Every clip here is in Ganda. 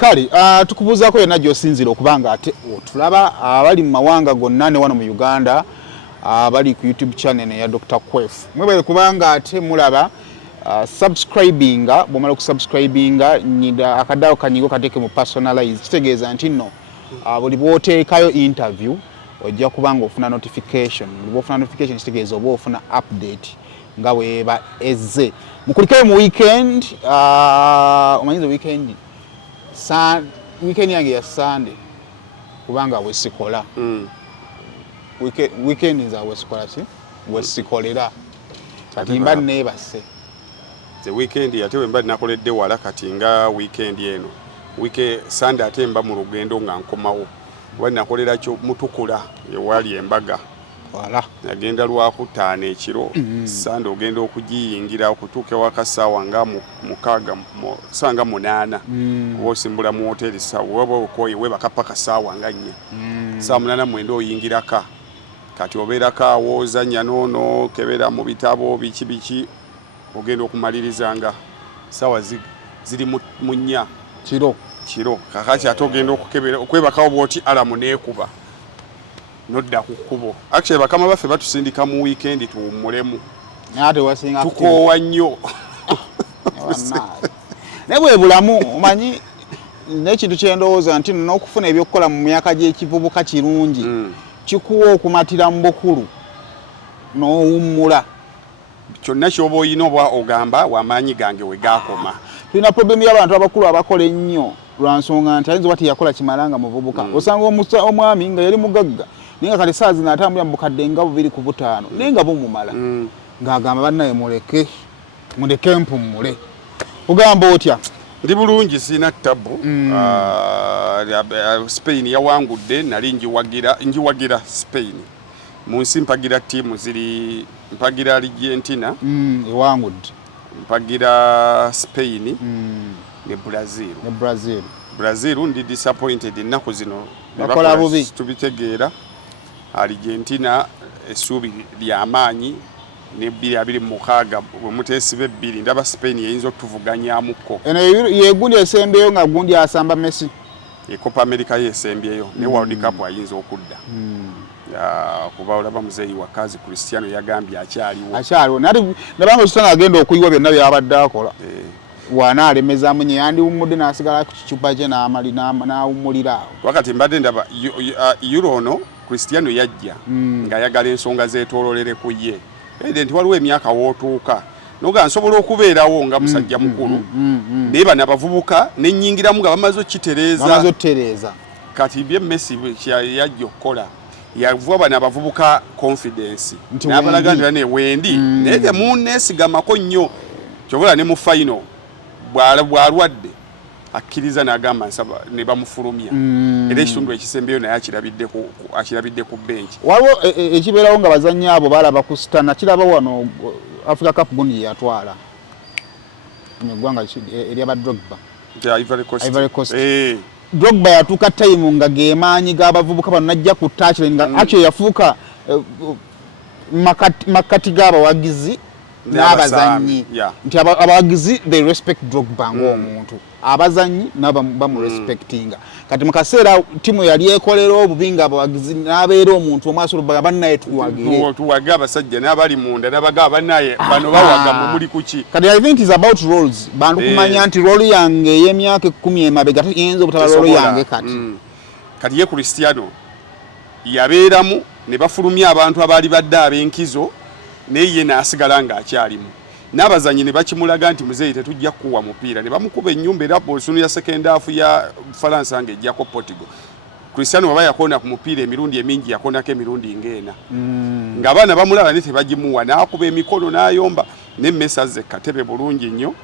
kale tukubuuzaako yonna gy'osinzira okubanga ate otulaba abali mu mawanga gonna ne wano mu Uganda abali ku YouTube channel ya Dr. Quef. Mwebale kubanga ate mulaba subscribinga bwomala okusubscribinga nyida akaddawo kanyigo kateeke mu personalize kitegeeza nti nno buli bw'oteekayo interview ojja kubanga ofuna notification buli bw'ofuna notification kitegeeza oba ofuna update nga bweba ezze mukulikeyo mu weekend omanyiza weekend yange ya Sunday kubanga wesikola weekend nza wesikola ki wesikolera kati mba neebase the weekend ate wemba nakoledde wala kati nga weekend eno Sunday ate mba mu lugendo nga nkomawo wali nakolera kyo mutukula ewali embaga wala nagenda lwakutaano ekiro Sunday ogenda okugiyingira okutuuka ewakasaawa nga mukaaga sanga 8 kuba osimbula mu hoteli waba okoye webaka paka saawa nga 4 saa 8 mwenda oyingiraka kati obeerako awo ozannya noono kebera mu bitabo biki ogenda okumalirizanga saawa ziri mu 4 kiro kakati ate ogenda okwebakawo bwoti alamu neekuba nodda ku kkubo actually bakama baffe batusindika mu weekend tuwummulemu tukoowa nnyo naye bwe bulamu omanyi n'ekintu kyendowooza nti n'okufuna ebyokukola mu myaka gy'ekivubuka kirungi kikuwa okumatira mu bukulu n'owummula kyonna kyoba oyina oba ogamba wamaanyi gange we gaakoma tulina problemu y'abantu abakulu abakola ennyo lwa nsonga nti ayinza oba teyakola kimalanga muvubuka osanga omwami nga yali mugagga naye nga kati saa zino atambulira mu bukadde nga 2.5 naye nga bumumala ng'agamba bannaye muleke mpummule ogamba otya ndi bulungi sina ttabu Spain yawangudde nali njiwagira Spain mu nsi mpagira ttiimu ziri mpagira Argentina ewangudde mpagira Spain ne Brazil ndi disappointed ennaku zino bakola bubi tubitegeera Argentina essuubi ly'amaanyi ne 226 bwe muteesiba 2 ndaba Spain yeyinza okutuvuganyaamuko eno yegundi esembeyo nga gundi asamba Messi Copa America yesembyeyo ne World Cup ayinza okudda kuba olaba muzeeyi wa kazi Cristiano yagambye akyaliwo nabanga Sultana agenda okuyiwa byonna byabadde akola wana alemezaamu nye yandiwummudde n'asigala ku kicupa kye n'awummulira awo wakati mbadde ndaba Euro ono Cristiano yajja ng'ayagala ensonga zeetoololere ku ye nti waliwo emyaka wootuuka noga nsobola okubeerawo nga musajja mukulu naye bano abavubuka nennyingiramu nga bamaze okitereeza kati bye Messi yajja okukola yavuba bano abavubuka confidence n'abalaga nti bane wendi naye temunneesigamako nnyo kyobola ne mu final bw'alwadde akkiriza n'agamba nsaba ne bamufulumya era ekitundu ekisembeyo naye akirabidde ku benchi waliwo ekibeerawo nga bazannyi abo balaba ku Stana kiraba wano Africa Cup gundi yatwala mu ggwanga eryaba Drogba Ivory Coast Drogba yatuuka time nga geemaanyi g'abavubuka bano najja ku touchline nga actually yafuuka makati g'abawagizi n'abazannyi nti abawagizi they respect Drogba ng'omuntu abazannyi bamurespectinga kati mu kaseera timu yali ekolera obubi nga abawagizi n'abeera omuntu omwasobola bannaye tuwage abasajja n'abali munda n'abagaba bannaye bano bawaga mu muli kuki kati I think is about roles bantu kumanya nti role yange ey'emyaka 10 emabega yinza obutaba role yange kati ye Cristiano yabeeramu ne bafulumya abantu abaali badde ab'enkizo naye ye n'asigala ng'akyalimu n'abazanyi ne bakimulaga nti muzeeyi tetujja kuwa mupiira ne bamukuba ennyumba era bosunu ya second half ya Faransa ng'ejjako Portugal Cristiano baba yakona ku mupiira emirundi emingi yakonako emirundi ng'ena ng'abaana bamulaba ne tebagimuwa n'akuba emikono n'ayomba ne Messi azze katebe bulungi nnyo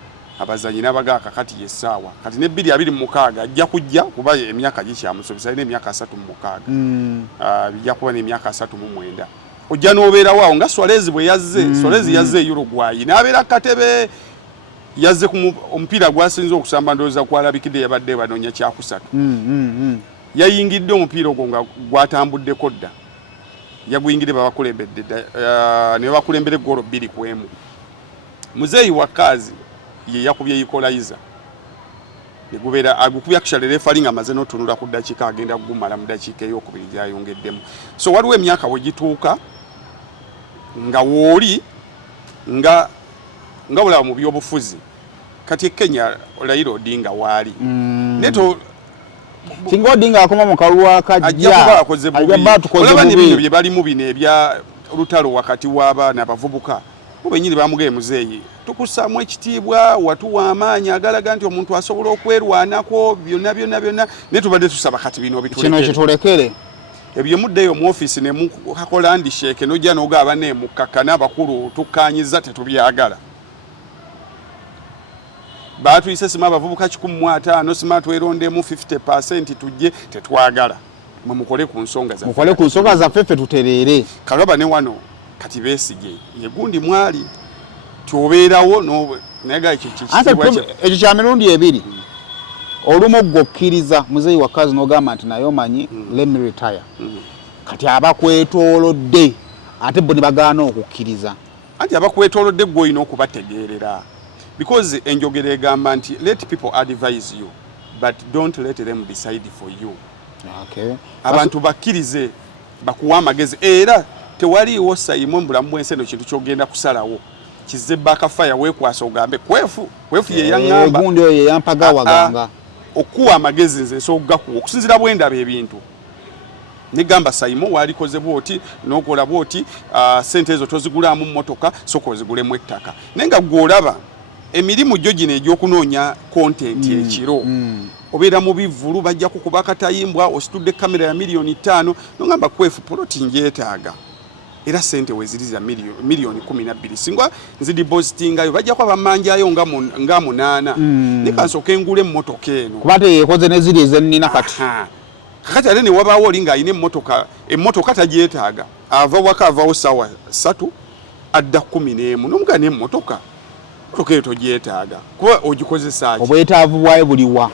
abazanyi n'abagaa kakati yessaawa kati ne 226 ajja kujja kuba emyaka gikyamusobesa alina emyaka 36 bijja kuba n'emyaka 39 ojja n'obeerawo awo nga Suarez bwe yazze Suarez yazze Uruguay n'abeera katebe yazze ku omupiira gwasinze okusamba ndowooza kwalabikidde yabadde banoonya kyakusatu yayingidde omupiira ogwo nga gwatambuddeko dda yaguyingidde babakulembedde ne bakulembere golo 2-1 muzeeyi wa kazi ye yakubye Equalizer ne gubeera agukubya actually referee nga amaze n'otunula ku ddakiika agenda kugumala mu ddakiika ey'okubiri gyayongeddemu. So waliwo emyaka we gituuka nga wooli nga bulaba mu byobufuzi kati Kenya Raila Odinga waali neto singa Odinga akoma mu kalulu akajja olaba n'ebintu bye balimu bino ebya lutalo wakati w'abaana abavubuka bo bennyini bamugee muzeeyi tukusaamu ekitiibwa watuwa amaanyi agalaga nti omuntu asobola okwerwanako byonna naye tubadde tusaba kati bino bitulekere ebyo muddeyo mu ofiisi ne mukakola ndisheeke nojja n'ogaaba neemukaka n'abakulu tukkaanyiza tetubyagala baatuyise sima abavubuka 15 sima twerondemu 50% tujje tetwagala mukole ku nsonga zaffe ffe tutereere kalaba ne wano kati Besigye ye gundi mwali tyobeerawo naga ekyo kya mirundi ebiri olumu gwokkiriza muzeeyi wa kazi n'ogamba nti naye omanyi let me retire kati abakwetoolodde ate bo ne bagaana okukkiriza anti abakwetoolodde gwe olina okubategeerera because enjogera egamba nti let people advise you but don't let them decide for you. Okay. Abantu bakkirize bakuwa amagezi era tewaliiwo sayimwe mbulamu bwensi eno kintu kyogenda kusalawo kizze bakafaya weekwasa ogambe kwefu ye yaŋŋamba gundi oyo yampaga waganga okuwa amagezi nze sogakuwa okusinzira bwendaba ebintu nigamba sayimo walikoze bwoti n'okola bwoti sente ezo tozigulamu mmotoka soko ozigulemu ettaka naye nga gw'olaba emirimu gyo gino egy'okunoonya kontenti ekiro obeera mu bivulu bajja kukuba akatayimbwa ositudde kamera ya $5,000,000 nongamba kwefu poloti njeetaaga era sente weziriza milioni 12 singa nzidipositingayo bajja kwa bamanjayo nga 8 nikansooka engule emmotoka eno kuba teyeekoze ne ziri ezennina kati kakati ate ne wabaawo oli ng'alina emmotoka tagyetaaga ava waka avawo ssaawa 3 adda 11 n'omugaa n'emmotoka eyo togyetaaga kuba ogikozesa ki obwetaavu bwayo buliwa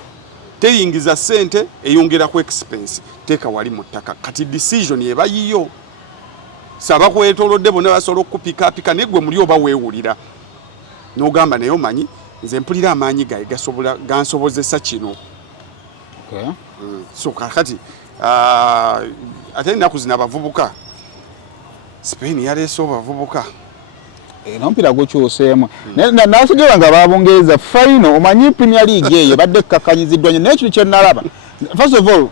teyingiza sente eyongera ku expense teeka wali mu ttaka kati decision eba yiyo saba kwetoolodde bonna basobola okupikaapika naye gwe muli oba weewulira n'ogamba naye omanyi nze mpulira amaanyi gaye gansobozesa kino so kakati ate ennaku zino abavubuka Spain yaleese abavubuka nompira gukyuseemu nasigala nga babungereza final omanyi Premier League eyo badde kakkanyiziddwa nnyo naye kintu kye nalaba first of all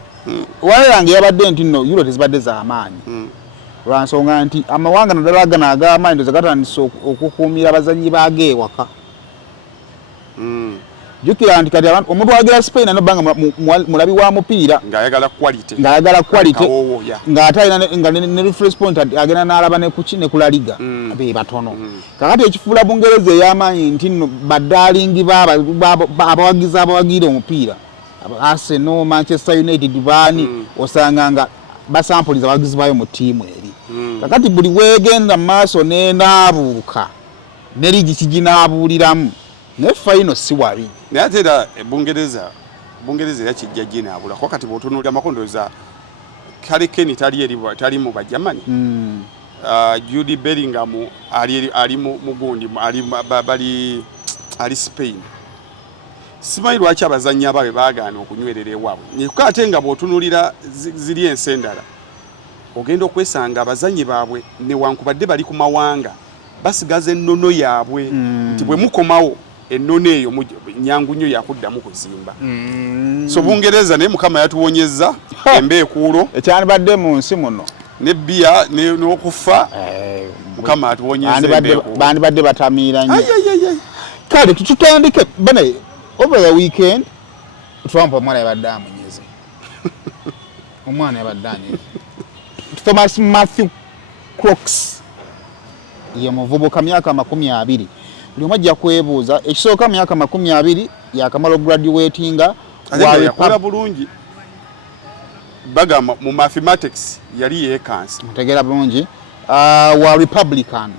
walange yabadde nti nno Euro tezibadde z'amaanyi lwansonga nti amawanga naddala gano ag'amaanyi ndoza gatandise okukuumira abazannyi baage ewaka jjukira nti kati omuntu wagira Spain anobbanga mulabi wa mupiira ng'ayagala quality ng'ate alina ne reference point agenda n'alaba ne ku La Liga be batono kakati ekifuula Bungereza ey'amaanyi nti nno baddaalingi abawagiira omupiira Arsenal, Manchester United baani osanga nga basampuliza abawagizi bayo mu ttiimu eri kakati buli weegenda mu maaso n'enaabuuka ne ligi kiginaabuuliramu ne final si wabi naye ate era Bungereza yakijja ginaabula kwa kati bw'otunuulira amakondoza Harry Kane tali mu Bajamani Jude Bellingham ali mu gundi ali Spain simanyi lwaki abazannyi ababe baagaana okunywerera ewaabwe nekuko ate nga bw'otunuulira ziri ensi endala ogenda okwesanga abazannyi baabwe newankubadde bali ku mawanga basigaza ennono yaabwe nti bwe mukomawo ennono eyo nyangu nnyo yakuddamu kuzimba so Bungereza naye Mukama yatuwonyezza embeekuulo ekyandibadde mu nsi muno nebbiya n'okufa Mukama atuwonyezza embeekuulo bandibadde batamiira nnyo kale tutandike bane over the weekend Trump omwana yabadde amunyeze Thomas Matthew Crooks ye muvubuka myaka 20 buli omu ajja kwebuuza ekisooka myaka 20 yakamala graduatinga yakola bulungi bagamba mu mathematics yali yeekansi mutegeera bulungi wa Republican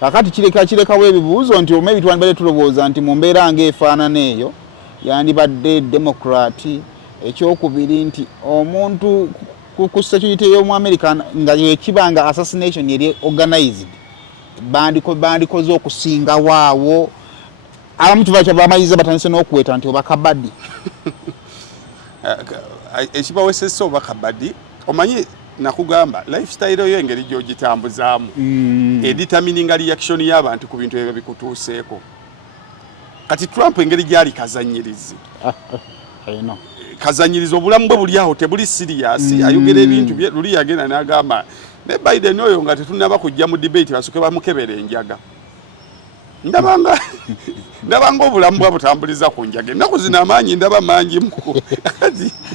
kakati kirekawo ebibuuzo nti maybe twandibadde tulowooza nti mu mbeera ng'efaanana eyo yandibadde Democrat ekyokubiri nti omuntu ku security y'omu America nga yekibanga assassination yeri organized bandikoze okusinga waawo abamu kiva bamayiza batandise n'okuweta nti oba kabaddi ekibawesesa oba kabaddi omanyi nakugamba lifestyle yo engeri gy'ogitambuzaamu editamininga reaction y'abantu ku bintu ebyo bikutuuseeko kati Trump engeri gyali kazanyirizi kazanyiriza obulamu bwe buli awo tebuli serious ayogera ebintu luli yagenda n'agamba ne Biden oyo nga tetunaba kujja mu debate basooke bamukebera enjaga ndabanga obulamu bwabutambuliza ku njaga ennaku zino amaanyi ndaba mangi muko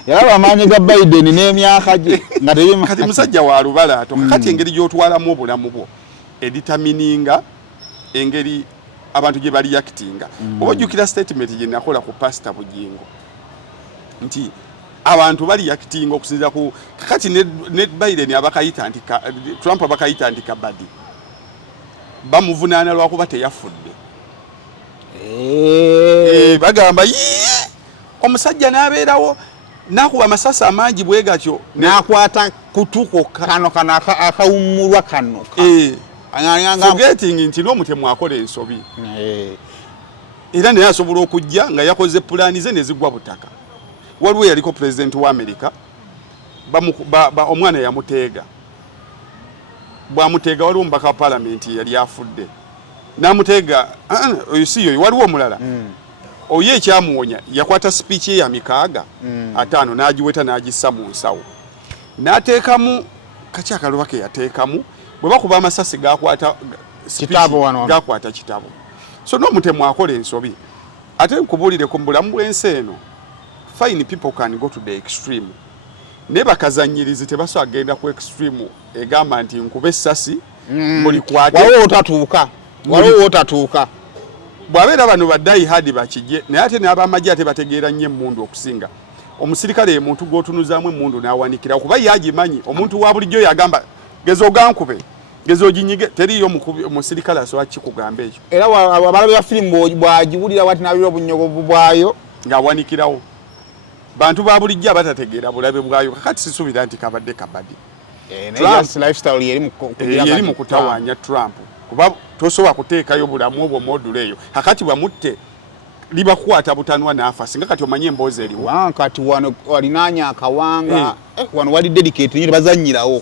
yalaba amaanyi ga Biden n'emyaka gye nga kati musajja wa lubalaato kati engeri gy'otwalamu obulamu bwo editamininga engeri abantu gye bali actinga oba ojjukira statement gye nakola ku Pastor Bugingo nti abantu bali actinga okusinziira ku kati ne Biden abakayita nti Trump abakayita nti kabadi bamuvunaana lwakuba teyafudde bagamba omusajja n'abeerawo nakuba amasasi amangi bwe gatyo n'akwata kutuko kano akawummulwa kano forgetting nti n'omutemu akola ensobi era naye asobola okujja nga yakoze pulaani ze ne zigwa butaka waliwo yaliko president wa America omwana yamuteega bwamuteega waliwo omubaka wa palamenti yali afudde n'amuteega oyo si yoyo waliwo omulala oyo ekyamuwonya yakwata speech ye ya 5 n'agiweta n'agissa mu nsawo n'ateekamu kaki akaloba ke yateekamu bwe bakuba amasasi gakwata kitabo so n'omutemu akola ensobi ate nkubuulire ku bulamu bw'ensi eno fine people can go to the extreme ne bakazanyirizi tebaso agenda ku extreme egamba nti nkube essasi buli kwate waliwo otatuuka bw'abeera bano baddayi hadi bakijje naye ate n'abamajje ate bategeera nnyo emmundu okusinga omusirikale ye muntu gw'otunuzaamu emmundu n'awanikira kuba yagimanyi omuntu wa bulijjo yagamba gezo ogankube gezo oginyige teriyo omusirikale asobola kikugamba ekyo era abalabe ba firimu bwagiwulira wati n'abira obunyogovu bwayo ng'awanikirawo bantu ba bulijjo abatategeera bulabe bwayo kakati sisuubira nti kabadde kabaddi yeri mu kutawaanya Trump kuba tosobola kuteekayo bulamu obwo modulo eyo kakati bamutte libakwata butanwa n'afa singa kati omanye emboozi eriwo kati wano walinaanya akawanga wano wali dedicate nyo bazanyirawo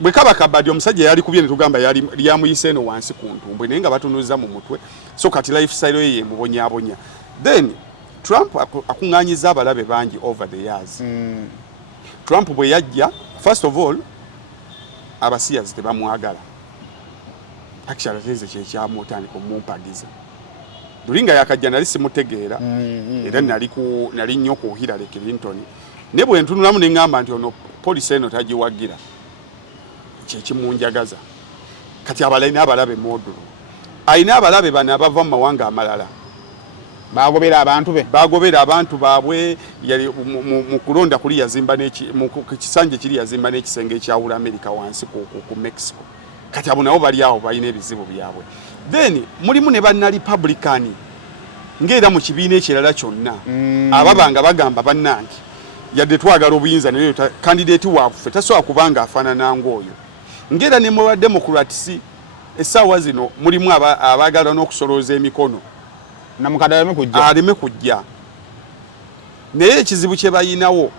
bwe kaba kabaddi omusajja yali kubye ne tugamba lyamuyise eno wansi ku ntumbwe naye nga batunuza mu mutwe so kati lifestyle ye yemubonyaabonya then Trump akuŋŋaanyiza abalabe bangi over the years Trump bwe yajja first of all abasiyazi tebamwagala actually teze kyekyamuutandika omumpagiza dulinga yakajja nali simutegeera era nali nnyo ku Hillary Clinton ne bwe ntunulamu ne ŋŋamba nti ono polisi eno tagiwagira kyekimunjagaza kati abalina abalabe modulo alina abalabe bano abava mu mawanga amalala bagobera abantu baabwe yali mu kulonda kuli yazimba mu kisanje kiri yazimba n'ekisenge ekyawula America wansi ku Mexico kati abo nabo bali awo balina ebizibu byabwe then mulimu ne banna Republican ng'era mu kibiina ekirala kyonna ababanga bagamba bannange yadde twagala obuyinza naye candidate waffe tasobola kubanga afaanana ng'oyo ng'era ne mu Democrats essaawa zino mulimu abaagala n'okusolooza emikono aleme kujja naye ekizibu kye bayinawo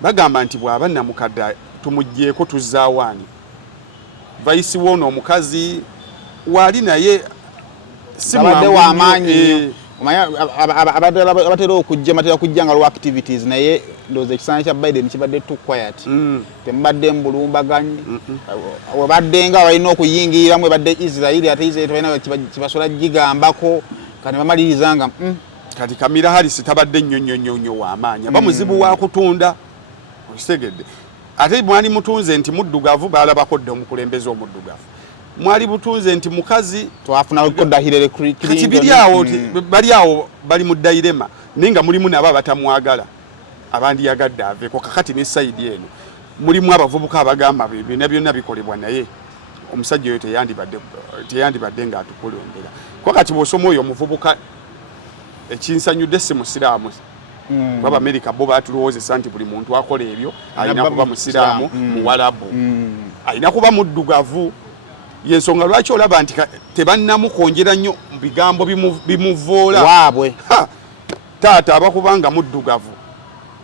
bagamba nti bw'aba namukadde tumuggyeko tuzaawaani vaisi wono omukazi wali naye abadde w'amaanyi abatera okujja matera kujja nga lwa activities naye ndowooza ekisaanyi kya Biden kibadde too quiet temubadde mbulumbaganyi webadde nga balina okuyingiriramu ebadde Israeli ate Israeli balina kibasobola gigambako kati bamaliriza nga kati Kamala Harris tabadde nnyonnyonnyo w'amaanyi aba muzibu wa kutunda okitegedde ate mwali mutunze nti muddugavu balabako dde omukulembeze omuddugavu mwali butunze nti mukazi twafuna kodda Hillary Clinton kati bali awo bali mu dilema ninga mulimu nabo batamwagala abandi yagadde aveko kakati ne side eno mulimu abavubuka abagamba bino byonna bikolebwa naye omusajja oyo teyandibadde nga atukulembera kwa kati bw'osoma oyo omuvubuka ekinsanyudde si musiraamu kuba America bo batulowoozesa nti buli muntu akola ebyo alina kuba musiraamu muwalabu alina kuba muddugavu yensonga lwaki olaba nti tebannamukonjera nnyo mu bigambo bimuvoola waabwe taata abakubanga muddugavu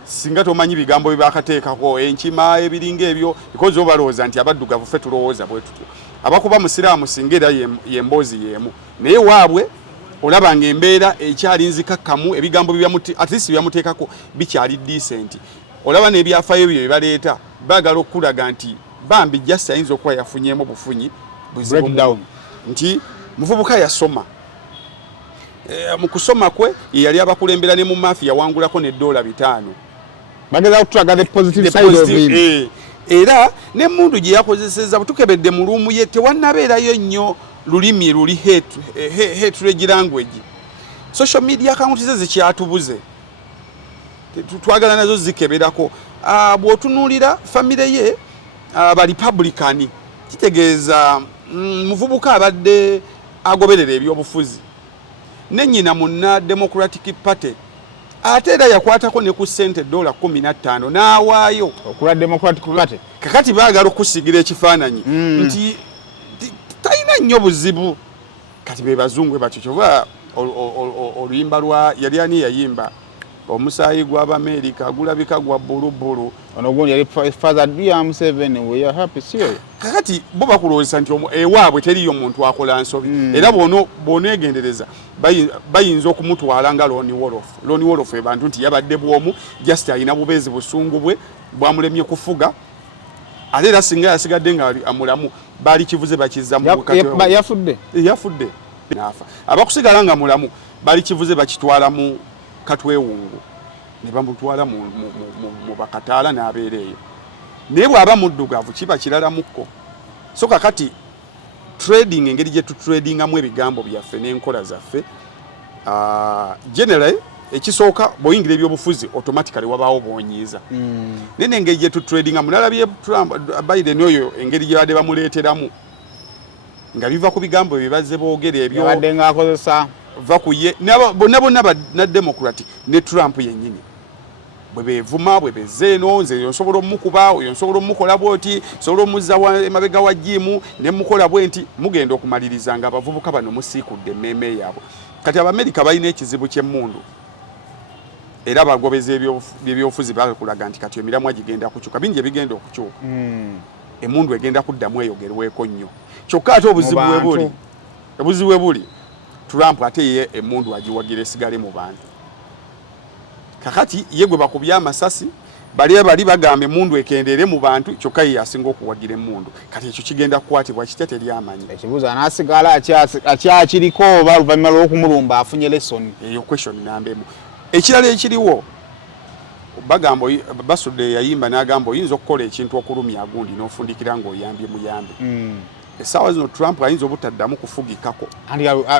singa tomanyi bigambo byebakateekako enkima ebiringa ebyo because obalowooza nti abaddugavu ffe tulowooza bwe tutyo abakuba musiraamu singa era yemboozi yeemu naye waabwe olaba ng'embeera ekyali nzikakkamu ebigambo at least byamuteekako bikyali decent olaba n'ebyafaayo byo bye baagala okulaga nti bambi just ayinza okuba yafunyeemu bufunyi breakdown nti muvubuka yasoma mu kusoma kwe yali abakulembera ne mu mafia wangulako ne $5 bageza kutulaga the positive side of him era n'emmundu gye yakozeseza butukebedde mu luumu ye tewannabeerayo nnyo lulimi luli hate language social media account ze zikyatubuze twagala nazo zikeberako bw'otunuulira famire ye ba Republican kitegeeza muvubuka abadde agoberera ebyobufuzi ne nnyina munna Democratic Party ate era yakwatako ne ku ssente $15 n'awaayo okula Democratic Party kakati baagala okusigira ekifaananyi nti talina nnyo buzibu kati be bazungu batyo kyova oluyimba lwa yali ani yayimba omusaayi gw'Abamerika gulabika gwa bbulubbulu ono gundi yali father DM7 we are happy sure kakati bo bakulowesa nti ewaabwe teriyo muntu akola nsobi era boneegendereza bayinza okumutwala nga Loni Wolof ebantu nti yabadde bwomu just alina bubeezi busungu bwe bwamulemye kufuga ate era singa yasigadde nga amulamu baali kivuze bakizza mu yafudde nafa abakusigala nga mulamu baali kivuze bakitwala mu katwewungu ne bamutwala mu bakataala n'abeereeyo naye bw'aba muddugavu kiba kirala mukko so kakati trading engeri gye tutradingamu ebigambo byaffe n'enkola zaffe generally ekisooka bw'oyingira ebyobufuzi automatically wabaawo bw'onyiiza naye n'engeri gye tutradinga munalabye Biden oyo engeri gye badde bamuleeteramu nga biva ku bigambo bye bazze boogera ebyo badde ng'akozesa va kuye bonna na Democrat ne Trump yennyini bwe beevuma bwe bezeeno nze yonsobola omukuba yonsobola omukola bwoti sobola omuzza emabega wa jimu ne mukola bwenti mugenda okumaliriza nga abavubuka bano musiikudde emmeeme yaabwe kati Abamerika balina ekizibu ky'emmundu era bagobeza ebyobufuzi bakulaga nti kati emiramwa gigenda kukyuka bingi ebigenda okukyuka emmundu egenda kuddamu eyogerweko nnyo kyokka ate obuzibu bwe buli Trump ate ye emmundu agiwagira esigale mu bantu kakati ye gwe bakubya amasasi bali bagamba emmundu ekendere mu bantu kyokka ye asinga okuwagira emmundu kati ekyo kigenda kukwatibwa kitya teri amanyi ekibuuzo anaasigala akyakiriko oba oluvannyuma lw'okumulumba afunye lesson eyo question nambemu ekirala ekiriwo bagamba basudde yayimba n'agamba oyinza okukola ekintu okulumya agundi n'ofundikira ng'oyambye muyambe essaawa zino Trump ayinza obutaddamu kufugikako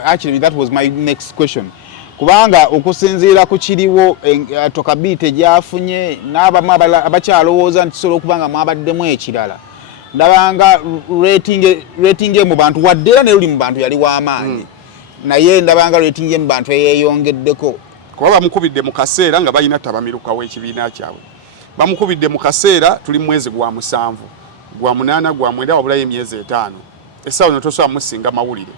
actually that was my next question kubanga okusinziira ku kiriwo tokabiite gyafunye n'abamu abakyalowooza nti kisobola okuba nga mwabaddemu ekirala ndabanga rating mu bantu wadde era ne luli mu bantu yali w'amaanyi naye ndabanga rating mu bantu eyeeyongeddeko kuba bamukubidde mu kaseera nga balina tabamirukawo ekibiina kyabwe bamukubidde mu kaseera tuli mu mwezi gwa 7 gwa 8 gwa 9 wabulayo emyezi 5 essaawa no tosobola musinga mawulire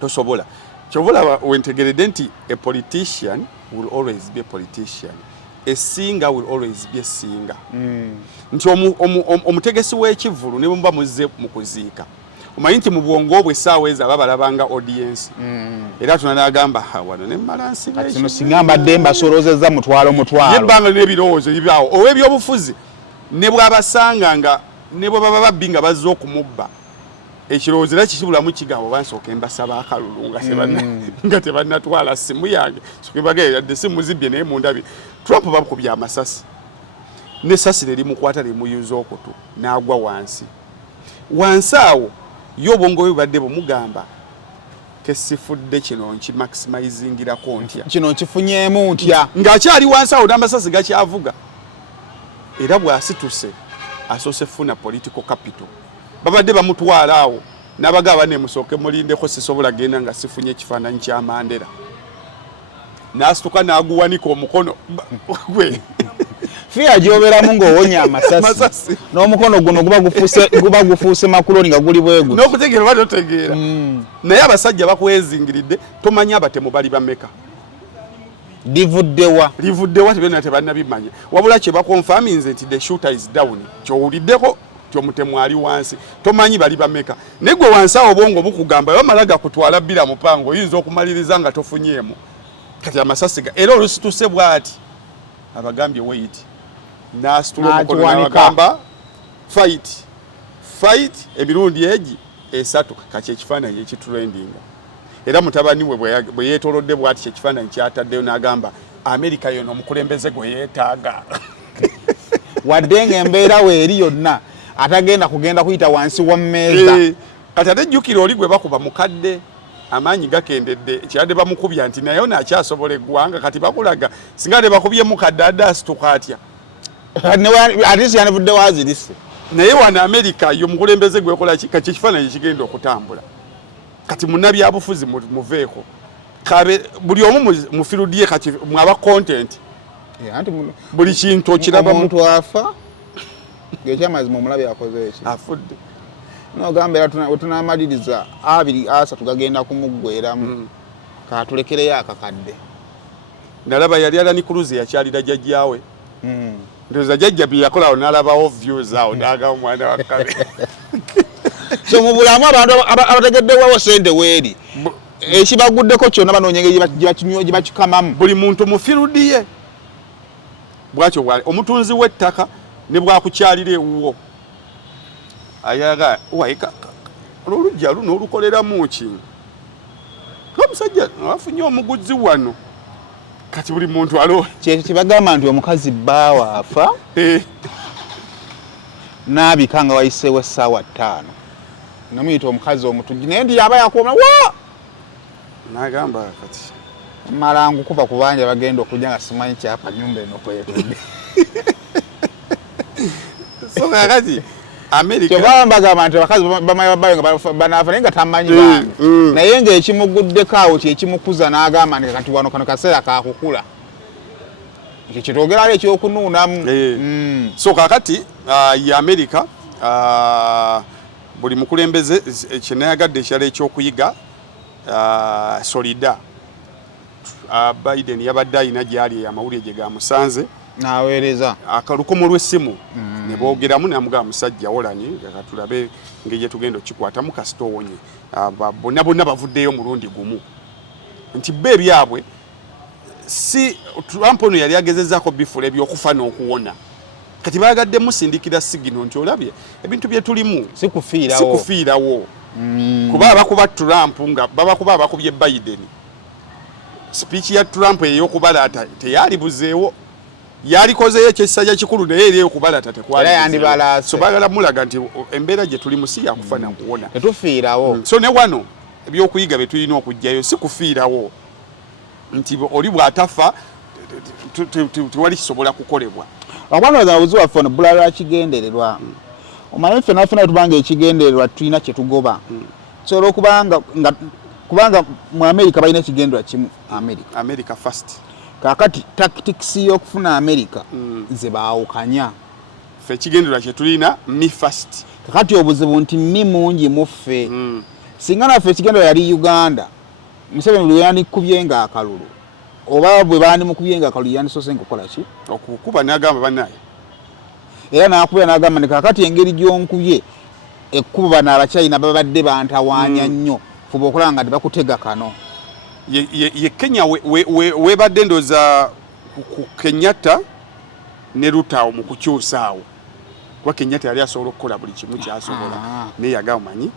tosobola kyovula wentegeredde nti a politician will always be a politician a singer will always be a singer nti omutegesi w'ekivulu ne bumba muzze mu kuziika omanyi nti mu bwongo bwe essaawa ezo aba balabanga audience era tunanagamba wano ne malansi kino singa mbadde mbasolozezza mutwalo yebbanga n'ebirowoozo ebibyawo ow'ebyobufuzi ne bw'abasanga nga ne bwe baba babbi nga bazze okumubba ekirowoozo era kikibulamu kigabo bansooka embasaba akalulu nga tebannatwala simu yange sokebagayadde simu zibbye naye mundabi Trump bakubya amasasi n'essasi lerimukwata limuyuza okutu n'agwa wansi awo ye obwongo bwe bubadde bumugamba kesifudde kino nkimaximisingirako ntya kino nkifunyeemu ntya ng'akyali wansi awo n'amasasi gakyavuga era bw'asituse asoose funa political capital babadde bamutwala awo n'abagaba ne musooke mulindeko sisobola genda nga sifunye ekifaananyi kya Mandela n'asituka n'aguwanika omukono gwe Kofia gyoberamu ng'owonya amasasi n'omukono guno guba gufuuse makuloni nga guli bwegu n'okutegeera oba totegeera naye abasajja bakwezingiridde tomanyi abatemu bali bameka livuddewa tebena tebannabimanya wabula kye bakonfaminze nti the shooter is down kyowuliddeko tyomutemu ali wansi tomanyi bali bameka naye gwe wansi awo obwongo bukugamba bamala gakutwala bbira mupango oyinza okumaliriza nga tofunyeemu kati amasasi era olusituse bw'ati abagambye wait n'asitula omukono n'abagamba fight emirundi egi esatu kati ekifaananyi ekitulendinga era mutabani we bwe yeetolodde bw'ati kyekifaananyi kyataddeyo n'agamba Amerika yono omukulembeze gwe yeetaaga wadde ng'embeera we eri yonna atagenda kugenda kuyita wansi wa mmeeza kati ate jjukira oli gwe bakuba mukadde amaanyi gakendedde ekirwadde bamukubya nti naye onakyasobola eggwanga kati bakulaga singa ne bakubye mukadde adde asituka atya atisi yanavudde wazirise naye wano Amerika yo mukulembeze gwekola kati ekifaananyi kigenda okutambula kati munnabyabufuzi muveeko kabe buli omu mu field ye kati mwaba content buli kintu okiraba omuntu afa ng'ekyamazima omulabi akoze eki afudde nogamba era tunamaliriza 2-3 gagenda kumuggweramu katulekereyo akakadde nalaba yali alani kuluzi yakyalira jjajjaawe ndoza jjajja bye yakolawo n'alabawo views awo n'agamba omwana wa kabe so mu bulamu abantu abategeddewawo sente weeri ekibaguddeko kyonna banoonya engeri gye bakikamamu buli muntu mu field ye bwakyo omutunzi w'ettaka ne bwakukyalira ewuwo ayaga waika olujja luno olukoleramu ki omusajja afunye omuguzi wano kati buli muntu alo kyekyo kyebagamba nti omukazi bbaawa afa n'abika nga wayiseewo essaawa 5 namuyita omukazi omutujju naye ndi yaba yakuoma wa n'agamba kati malangu kuba ku banja bagenda okujja nga simanyi kyapa nnyumba eno kwetudde so kati Amerika kyobambagamba nti abakazi bamaye babayo nga banaafa naye nga tamanyi bange naye ng'ekimuguddeko awo kyekimukuza n'agamba nti kati wano kano kaseera kakukula ekyo kyetwogeralo ekyokunuunamu so kakati ye Amerika buli mukulembeze kyenayagadde ekirala ekyokuyiga solida Biden yabadde ayina gyali amawulire gye gamusanze naweereza akalukomo lw'essimu ne boogeramu namugamba musajja wolani tulabe ngeri gye tugenda okikwatamu kasita owonye bonna bavuddeyo mulundi gumu nti bo ebyabwe si Trump ono yali agezezzaako bifula ebyokufa n'okuwona kati baagadde musindikira sigino nti olabye ebintu bye tulimu sikufiirawo kuba abakuba Trump nga babakuba abakubye Biden speech ya Trump ey'okubalaata teyalibuzeewo yalikozeyo ekisajja kikulu naye eri okubalaata tekwali so baagala mulaga nti embeera gye tulimu si yakufa na kuwona tetufiirawo so ne wano ebyokuyiga bye tulina okujjayo si kufiirawo nti oli bw'atafa tewali kisobola kukolebwa akwanoza abuzi waffe ono bbula lwa kigendererwa omanyi ffenna tubanga ekigendererwa tulina kye tugoba kisobola kubanga mu Amerika balina ekigendererwa kimu America first kakati tactics y'okufuna America ze baawukanya ffe ekigendererwa kye tulina me first kakati obuzibu nti me mungi muffe singa naffe ekigendererwa yali Uganda Museveni lwe yandikubye nga akalulu oba bwe bandimukubye nga akalulu yandisoose nkukola ki okukuba n'agamba bannaye era n'akubya n'agamba nti kakati engeri gy'onkubye ekkubo bano Abachina babadde bantawaanya nnyo fuba okulaba nga tebakutega kano ye Kenya webadde ndoza ku Kenyatta ne Rutao mu kukyusaawo kwa Kenyatta yali asobola okukola buli kimu kyasobola naye yagamba manyi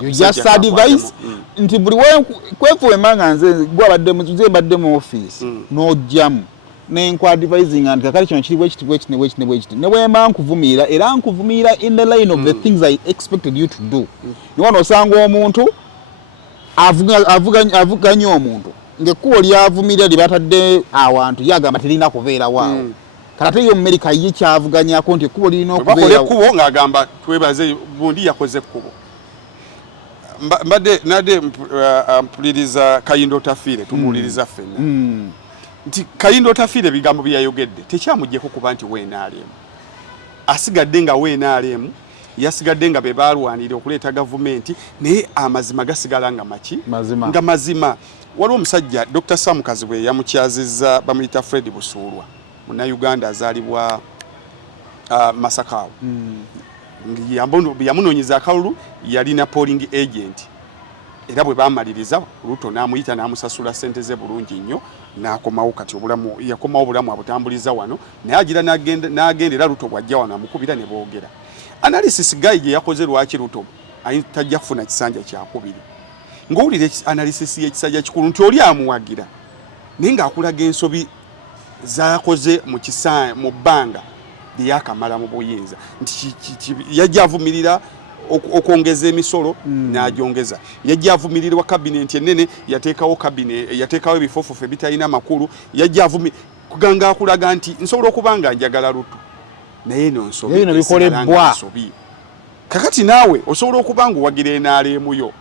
you just advise nti buli kwefuwe manga nze gwabadde badde mu office n'ojjamu nenkwadvising nti kakati kino kiri bwekiti ne bwemba nkuvumiira era nkuvumiira in the line of the things I expected you to do niwano osanga omuntu avuganya omuntu ng'ekkubo lyavumirira lye batadde awantu yagamba terina kubeera waawo kati ate yo America ye kyavuganyako nti ekkubo lirina okubeera ekkubo ng'agamba twebaze bundi yakoze ekkubo mbadde mpuliriza Kayindo Tafiire tumuwuliriza ffenna nti Kayindo Tafiire bigambo byayogedde tekyamuggyeko kuba nti WNRM asigadde nga WNRM yasigadde nga be balwanira okuleeta gavumenti naye amazima gasigala nga maki nga mazima. Waliwo omusajja Dr. Sam Kazibwe yamukyazizza bamuyita Fred Busuulwa Munnayuganda azaalibwa Masakawa yamunoonyeza akalulu yalina polling agent era bwe bamaliriza Ruto n'amuyita n'amusasula ssente ze bulungi nnyo n'akomawo kati yakomawo obulamu abutambuliza wano naye agira n'agendera Ruto bw'ajja wano amukubira ne boogera. Analysis guy gye yakoze lwaki Ruto tajja kufuna kisanja kyakubiri ng'owulira analysis y'ekisajja kikulu nti oli amuwagira naye ng'akulaga ensobi z'akoze mu bbanga lyakamala mu buyinza nti yajja avumirira okwongeza emisolo n'agyongeza yajja avumirirwa kabineti ennene yateekawo ebifofufu ebitalina makulu yajja kuganga akulaga nti nsobola okuba nga njagala Ruto naye eno nsobi bikolebwa kakati naawe osobola okuba nga owagira NRM yo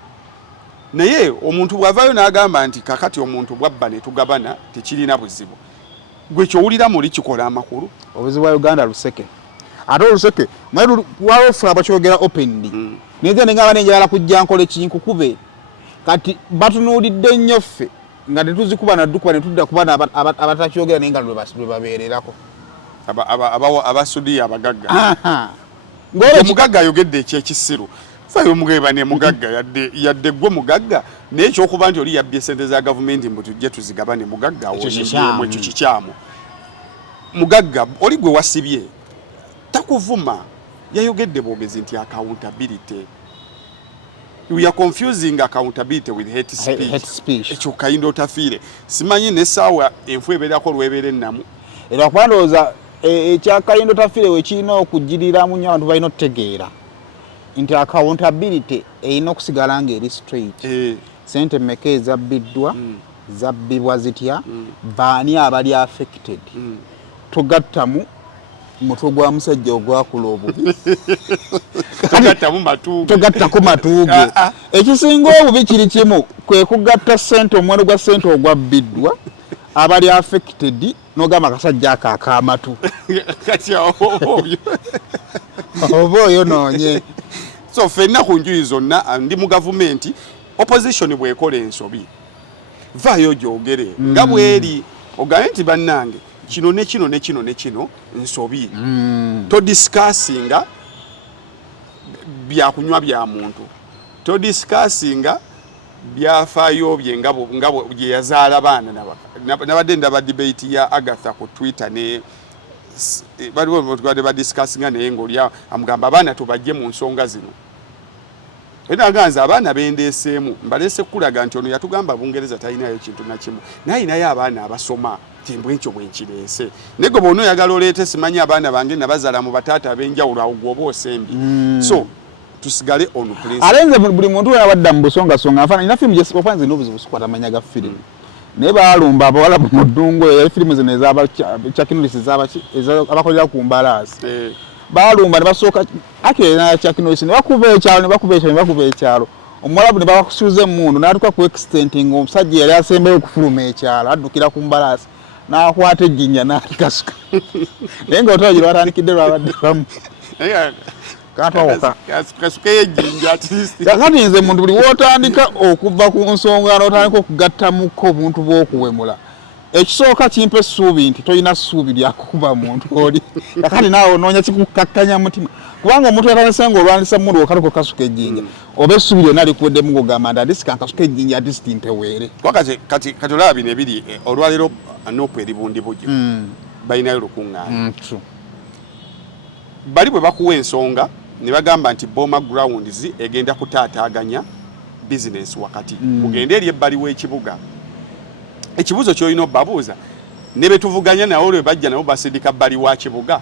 naye omuntu bw'avaayo n'agamba nti kakati omuntu bwabba ne tugabana tekirina buzibu gwe kyowulira muli kikola amakulu obuzibu bwa Uganda luseke ate oluseke walofu abakyogera openly neze nengaba nenjala kujja nkole kinkukube kati batunuulidde nnyo ffe nga tetuzikuba naddukuba ne tudda kubana abatakyogera naye nga lwe babeererako abasudi abagagga omugagga ayogedde ekyekisiru fayo mugeba ne mugagga yadde gwe mugagga naye ekyokuba nti oli yabbye sente za gavumenti mbu tujje tuzigabane mugagga wonimbyemu ekyo kikyamu mugagga oli gwe wasibye takuvuma yayogedde bwogezi nti accountability we are confusing accountability with hate speech ekyo Kayindo Tafiire simanyi n'essaawa enfu ebeerako lwebere ennamu era kwandooza ekya Kayindo Tafiire wekirina okugiriramu nnyo abantu balina okutegeera nti accountability erina okusigala ng'eri straight sente mmeka ezabbiddwa zabbibwa zitya baani abali affected togattamu mutwe gwa musajja ogwakula obubi togattako matuuge ekisinga obubi kiri kimu kwe kugatta sente omuwendo gwa sente ogwabbiddwa abali affected n'ogamba akasajja ako akaamatu oba oyo noonye so ffenna ku njuyi zonna ndi mu gavumenti opposition bw'ekola ensobi vaayo gyogere nga bw'eri ogambe nti bannange kino ne kino ne kino ne kino nsobi todiscussinga byakunywa bya muntu todiscussinga byafaayo bye nga bye yazaala baana nabadde ndaba debate ya Agatha ku Twitter ne baliwo badiscussinga naye ng'oli amugamba abaana tubajje mu nsonga zino era aganza abaana bendeeseemu mbalese kulaga nti ono yatugamba Bungereza talinayo kintu na kimu naye ayinayo abaana abasoma timbwe ekyo bwenkireese naye gwe bw'ona oyagala oleete simanyi abaana bange nabazaala mu bataata ab'enjawulo awo gwoba osembi so tusigale on place alenze buli muntu yawadda mu busongasonga nfaanana ina firimu gyesipapanze n'obuzibu sikwata amanya ga firimu naye baalumba abawala mu ddungu eyo firimu zino ez'abachakinolisi abakolera ku mbalaasi baalumba ne basooka akirena chakinolisi ne bakuba ekyalo omuwalabu ne bakusuuza emmundu n'atuuka ku extenting omusajja yali asembayo okufuluma ekyalo addukira ku mbalaasi n'akwata ejjinja n'alikasuka naye nga otolagira watandikidde lwabadde bamu kakati nze muntu buli wotandika okuva ku nsonga n'otandika okugattamuko obuntu bw'okuwemula ekisooka kimpa essuubi nti tolina ssuubi lyakukuba muntu oli kakati naawe onoonya kikukakkanya mutima kubanga omuntu yatandise nga olwandisa mundu okatuko kasuka ejjinja oba essuubi lyonna likuweddemu ng'ogamba nti adisika nkasuka ejjinja adisiti nteweere kati olaba bino ebiri olwaleero anopu eribundibujjo balinayo lukuŋŋaana bali bwe bakuwa ensonga ne bagamba nti Boma Grounds egenda kutaataaganya bizinesi wakati mugende eri ebbali w'ekibuga ekibuzo ky'olina obbabuuza ne betuvuganya nawo lwe bajja nabo basindika bbali wa kibuga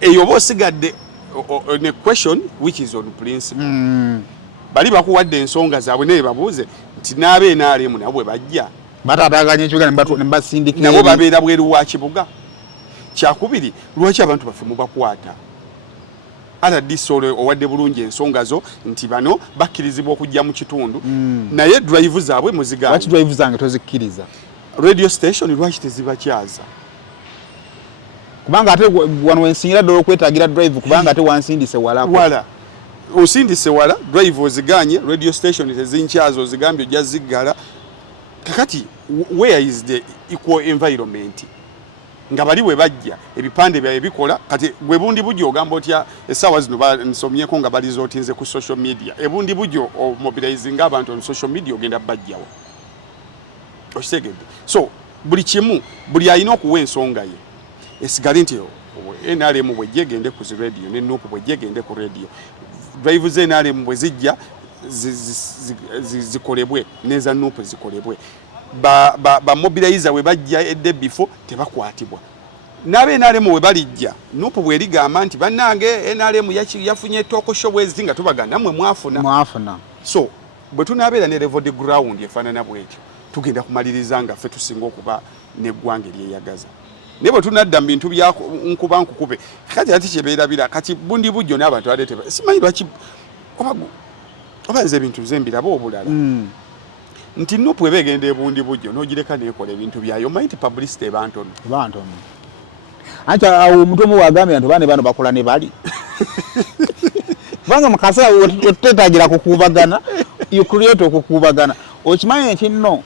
eyo oba osigadde ne question which is on principle bali bakuwadde ensonga zaabwe naye babuuze nti n'abeNRM nabo bwe bajja bataataaganya ekibuga ne basindikira nabo babeera bweru wa kibuga kyakubiri lwaki abantu baffe mubakwata RDC owadde bulungi ensonga zo nti bano bakkirizibwa okujja mu kitundu naye drive zaabwe muzigamba lwaki drive zange tozikkiriza radio station lwaki tezibakyaza kubanga ate wano wensingira ddala okwetagira drive kubanga ate wansindise wala osindise wala drive oziganye radio station tezinkyaza ozigambye ojja ziggala kakati where is the equal environment nga bali we bajja ebipande byaye bikola kati gwe bundi bujjo ogamba otya essaawa zino nsomyeko nga bali zootinze ku social media ebundi bujjo mobilizing abantu on social media ogenda bajjawo okitegedde so buli kimu buli alina okuwa ensonga ye esigale nti NRM bwejjegende ku zi radio ne Nuupu bwejjegende ku radio drive ze NRM bwe zijja zikolebwe neza Nuupu zikolebwe ba mobilizer we bajja edde before tebakwatibwa nabe NRM we balijja Nuupu bwe ligamba nti bannange NRM yafunye talk show bwezi nga tubaganda mwe mwafuna so bwe tunabeera ne level the ground efaanana bwetyo tugenda kumaliriza nga ffe tusinga okuba neggwanga eryeyagaza ne bwe tunadda mu bintu bya nkuba nkukube kati ati kyebeerabira kati bundi bujjo n'abantu aleete simanyi lwaki oba nze ebintu nze mbiraba obulala nti Nuupu ebegenda ebundi bujjo n'ogireka neekola ebintu byayo omanyi nti publicity bantono anti awo omuntu omu wagambye nti baana bano bakola ne bali kubanga mu kaseera tetaagira kukuubagana you create okukuubagana okimanyi nti nno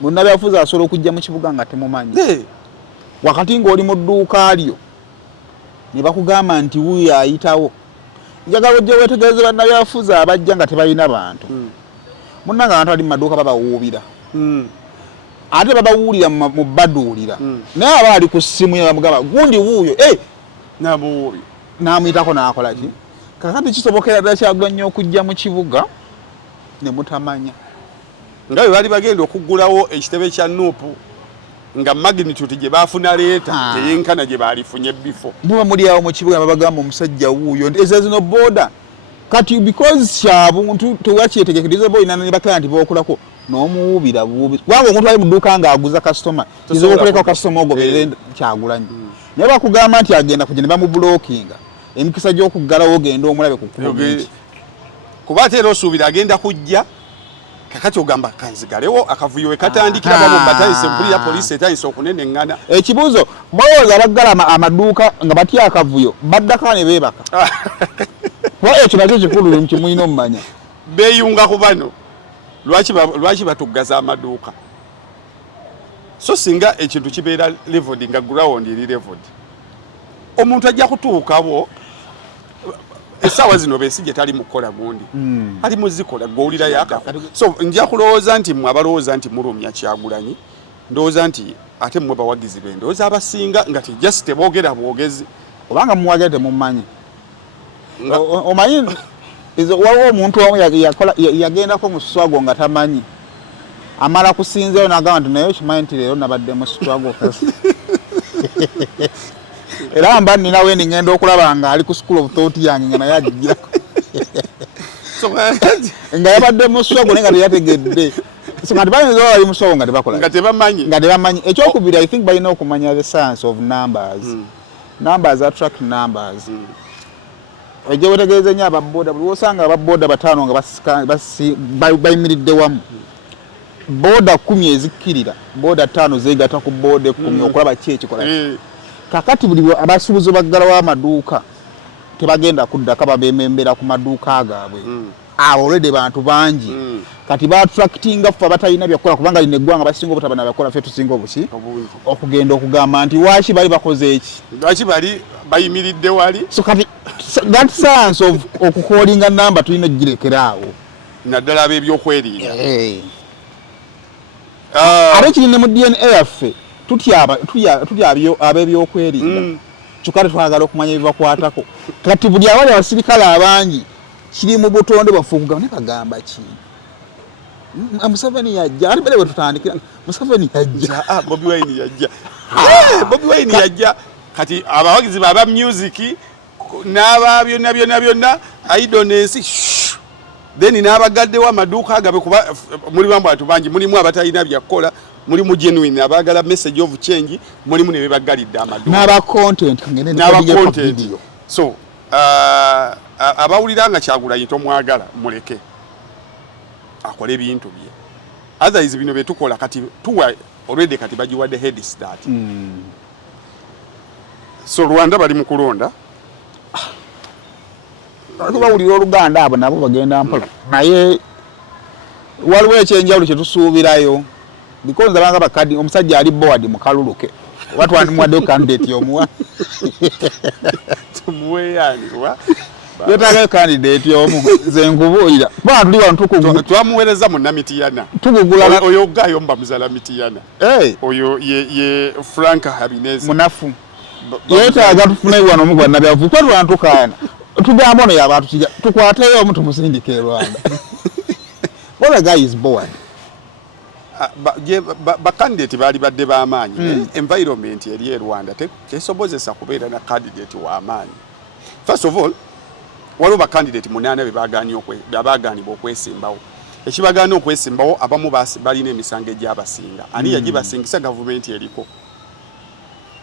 munnabyafuzi asobola okujja mu kibuga nga temumanyi wakati ng'oli mu dduuka lyo ne bakugamba nti wuyo ayitawo njagala ojja weetegereze bannabyafuzi abajja nga tebalina bantu munnanga abantu ali mu maduuka babawuubira ate babawuulira mu baduulira naye aba ali ku ssimu ye bamugamba gundi wuuyo n'amuyitako n'akola ki kakati kisobokera ddala Kyagulanyi okujja mu kibuga ne mutamanya nga bwe bali bagenda okuggulawo ekitebe kya Nuupu nga magnitude gye baafuna leeta teyenkana gye baalifunye bifo muba muli awo mu kibuga babagamba omusajja wuuyo eza zino booda kati because kyabuntu tewakyetegekereza boyina ne bakala nti bookulako n'omuwuubira buubi kubanga omuntu ali mu dduuka ng'aguza kasitoma kizibu okuleka kasitoma ogoberere Kyagulanyi naye bakugamba nti agenda kugenda bamubulookinga emikisa gy'okuggalawo ogenda omulabe ku kkubo kuba ate era osuubira agenda kujja kakati ogamba kanzigalewo akavuyo we katandikira babo batayise mpulira poliisi etayise okuneneŋŋana ekibuuzo balowooza abaggala amaduuka nga batya akavuyo baddaka ne beebaka kuba ekyo nakyo kikulu kimulina omumanya beeyunga ku bano lwaki batuggaza amaduuka so singa ekintu kibeera leveled nga ground eri leveled omuntu ajja kutuukawo essaawa zino beesi gye tali mukola gundi ali muzikola gwowulira yakako so nja kulowooza nti mmwe abalowooza nti mulumya Kyagulanyi ndowooza nti ate mmwe bawagizi be ndowooza abasinga nga just teboogera bwogezi obanga muwagera temumanyi omanyi waliwo omuntu omu yagendako mu swago nga tamanyi amala kusinzeeyo n'agamba nti naye okimanyi nti leero nabadde mu swago era mba ninawe ngenda okulaba nga ali ku school of thought yange nga naye agigirako nga yabadde mu swago naye nga teyategedde so nga tebayinza bali mu swago nga tebakola nga tebamanyi ekyokubiri I think balina okumanya the science of numbers numbers attract numbers ejja wetegereza nnyo ababooda buli osanga ababooda bataano nga bayimiridde wamu booda 10 ezikkirira booda 5 zeegatta ku booda 10 okulaba ki ekikola kakati buli abasuubuzi baggalawo amaduuka tebagenda kuddako babemembera ku maduuka gaabwe abo olwedde bantu bangi kati baattractinga ffe abatalina byakola kubanga lino eggwanga basinga obutaba nabyakola ffe tusinga obuki okugenda okugamba nti waki bali bakoze eki lwaki bali bayimiridde wali so kati that science of okukolinga namba tulina ogirekeraawo naddala ab'ebyokwerinda ate kirine mu DNA yaffe tutya ab'ebyokwerinda kyokka twagala okumanya ebibakwatako kati buli abali abasirikale abangi kiri mu butonde bwaffe okugamba ne bagamba ki Museveni yajja ate bale bwe tutandikira Museveni yajja Bobi Wine yajja Bobi Wine yajja kati abawagizi baba music n'aba byonna idonesi then n'abagaddewo amaduuka agabe kuba muli bambu abantu bangi mulimu abatalina byakola mulimu genuine abagala message of change mulimu ne bebagalidde amaduuka n'aba content video so abawulira nga Kyagulanyi tomwagala muleke akole ebintu bye otherwise bino betukola kati tuwa already kati bagiwadde head start. So Rwanda bali mu kulonda bawulira Oluganda abo nabo bagenda mpola naye waliwo ekyenjawulo kye tusuubirayo because abanga bakadi omusajja ali board mu kaluluke watu wantumwadde candidate yomuwa tumuweyanirwa yetaaga candidate yomu ze nkubuulira kuba tuli wano twamuweereza mu Namitiyana tugugula oyo gayo mba muzala Mitiyana oyo ye Frank Habinez munafu yetaaga tufune wano omugwa nabyavu kwa twantukana tugamba ono yabantu tukwateyo omu tumusindike Rwanda. Well, the guy is bored. Candidate bali badde b'amaanyi environment eri e Rwanda tesobozesa kubeera na candidate w'amaanyi. First of all, waliwo candidate munaana bebaagaanibwa okwesimbawo. Ekibagaana okwesimbawo abamu balina emisango egy'abasinga. Ani yagibasingisa gavumenti eriko.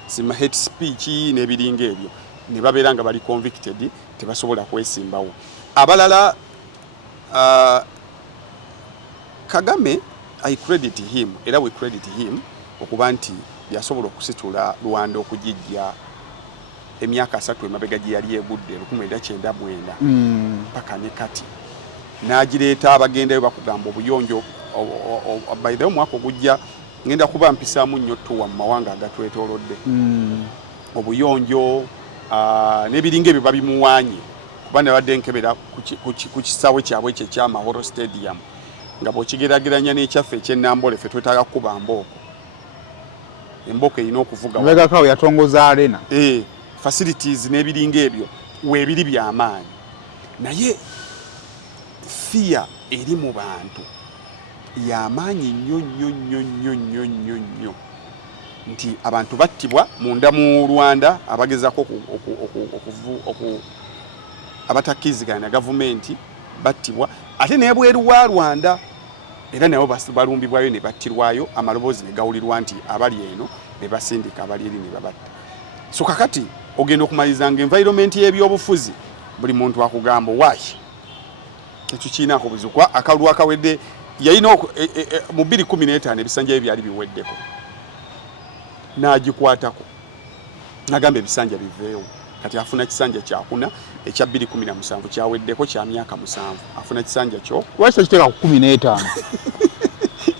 Sima hate speech n'ebiringa ebyo. Ne babeera nga bali convicted tebasobola kwesimbawo. Abalala Kagame, I credit him, era we credit him okuba nti yasobola okusitula Rwanda okugijja emyaka 3 emabega gye yali egudde 1999 mpaka ne kati n'agireeta abagendayo bakugamba obuyonjo by the way mwaka ogujja ngenda kuba mpisaamu nnyo tuwa mu mawanga agatwetoolodde obuyonjo n'ebiringa ebyo babimuwaanye kuba ne badde nkebera ku kisaawe kyabwe ekyo eky'Amahoro Stadium nga bw'okigeraageranya n'ekyaffe eky'Ennambole ffe twetaaga kuba mbooko embooko erina okuvuga wegakawo yatongoza arena facilities n'ebiringa ebyo weebiri by'amaanyi naye fear eri mu bantu y'amaanyi nnyo nti abantu battibwa munda mu Rwanda abagezaako abatakkiriziganya na gavumenti battibwa ate n'ebweru wa Rwanda era nabo balumbibwayo ne battirwayo amaloboozi ne gawulirwa nti abali eno ne basindika abali eri ne babatta. So kakati ogenda okumalizanga environment y'ebyobufuzi buli muntu akugamba waayi tetukiinaako buzukwa akalulu akawedde yalina mu 2015 ebisanja bye byali biweddeko n'agikwatako n'agamba ebisanja biveewo kati afuna kisanja kyakuna ekya 2017 kyaweddeko kya myaka 7 afuna kisanja kyo wasa kiteka ku 15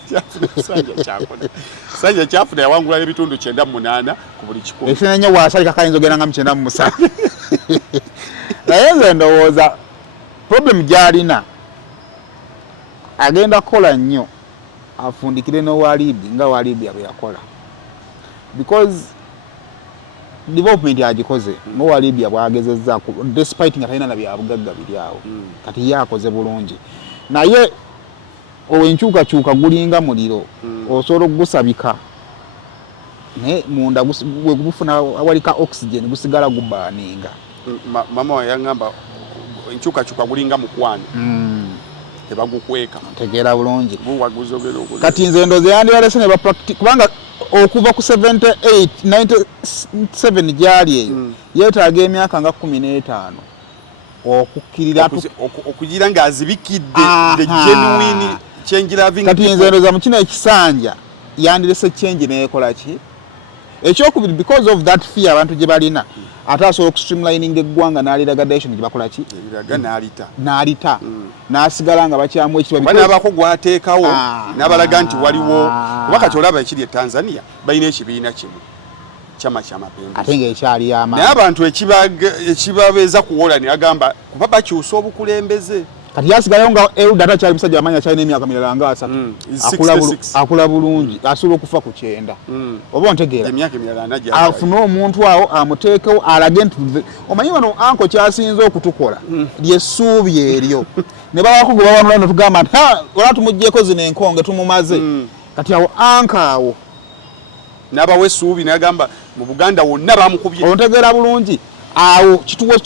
kyafuna kisanja kyakuna kisanja kyafuna yawangula ebitundu 98 ku buli 10 esenenya wasalika kayinzo gena nga 97 naye nze ndowooza problem gyalina agenda kukola nnyo afundikire n'owalibi nga walibi abe yakola because development agikoze mu Libya bwagezezza despite nga talina na byabugagga biri awo kati yakoze bulungi naye owenkyukakyuka gulinga muliro osobola okugusabika ne munda gufuna awalika oxygen gusigala gubaninga mama yangamba enkyukakyuka gulinga mukwano tebagukweka tegeera bulungi kati nze ndoze yandiyalese ne bapractice kubanga okuva ku 78 97 gyali eyo yeetaaga emyaka nga 15 okukkirira okugira nga azibikidde the genuine change loving kati nze ndoza mu kino ekisanja yandirese change neekola ki ekyokubiri because of that fear abantu gye balina ate asobola okustreamlining eggwanga n'aliragradation gye bakola ki n'alita n'asigala nga bakyamu ekitwa n'abako gwateekawo n'abalaga nti waliwo kuba kati olaba ekiri e Tanzania balina ekibiina kimu kyama kyamapembe ate ng'ekyali y'amaanyi naye abantu ekibabeeza kuwola ne agamba kuba bakyusa obukulembeze kati yasigalayo nga data kyali musajja amanyi akyalina emyaka mirala nga 3 akula bulungi asobola okufa ku 9 oba ontegeera emyaka emirala anajja afune omuntu awo amuteekewo alage nti omanyi wano anko kyasinze okutukola lyessuubi eryo ne babako gwe bawanula no tugamba nti olwa tumuggyeko zino enkonge tumumaze kati awo anko awo n'abawe essuubi n'agamba mu Buganda wonna bamukubye ontegeera bulungi awo kituwo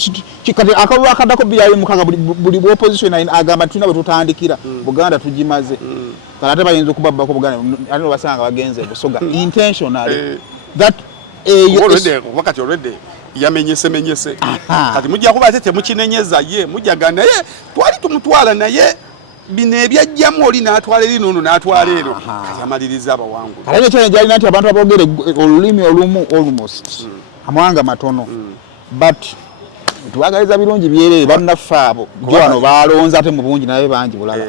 kikati akalulu akaddako byayo mukaga buli opposition agamba tulina bwe tutandikira Buganda tugimaze kati ate bayinza okubabbako Buganda alina basanga bagenze busoga intentionally that wakati already yamenyese kati mujja kuba ate temukinenyeza ye mujjaga naye twali tumutwala naye bino ebyajjamu oli n'atwala eri n'ono n'atwala eno kati amaliriza abawangula. Ate challenge alina nti abantu aboogera olulimi olumu almost amawanga matono but twagaliza birungi byerere bannaffe abo jo wano balonza ate mu bungi naye bangi bulala.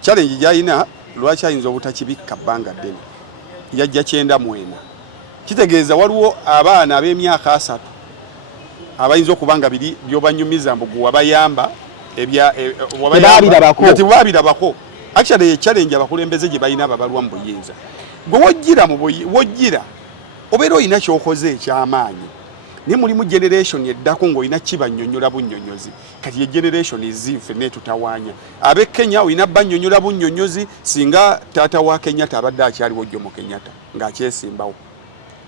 Challenge gyalina lwaki ayinza obutakibikka bbanga ddene yajja 94 kitegeeza waliwo abaana ab'emyaka 3 abayinza okubanga biri byobanyumiza mbu wabayamba tebabirabako. Actually ye challenge abakulembeze gye balina ababalwa mu buyinza gwe wojjira obeera olina kyokoze ekyamaanyi naye mulimu generation eddako ng'olina kibannyonnyola bunnyonnyozi kati ye generation eziife netutawaanya ab'e Kenya olina bannyonnyola bunnyonnyozi singa taata wa Kenyatta abadde akyaliwo Jomo Kenyatta ng'akyesimbawo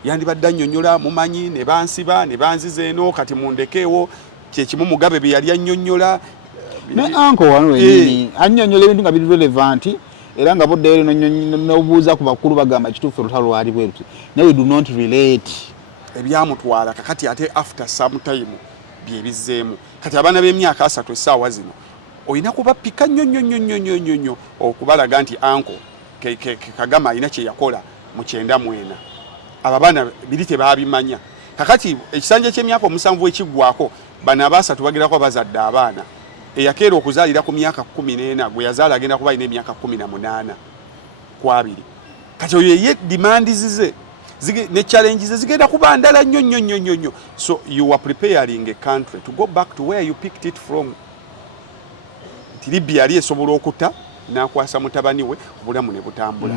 yandibadde annyonnyola mumanyi ne bansiba ne banziza eno kati mundekeewo kyekimu Mugabe bye yali annyonnyola ne anko wano wenyini annyonnyola ebintu nga biri relevant era nga boddeyo n'obuuza ku bakulu bagamba kituufu olutalo lwali bweruti naye we do not relate ebyamutwala kakati ate after some time byebizzeemu kati abaana b'emyaka 3 essaawa zino olina kubapika nnyonnyonnyonnyonnyonnyo okubalaga nti anko Kagame alina kye yakola mu 94 abo abaana biri tebaabimanya kakati ekisanja ky'emyaka 7 ekiggwako bano abasatu bagirako bazadde abaana eyakeera okuzaalira ku myaka 14 gwe yazaala agenda kuba alina emyaka 18 kwabiri kati oyo ye demand zize ne challenges zigenda kuba ndala nnyo. So you are preparing a country to go back to where you picked it from. Libya yali esobola okuta n'akwasa mutabani we obulamu ne butambula.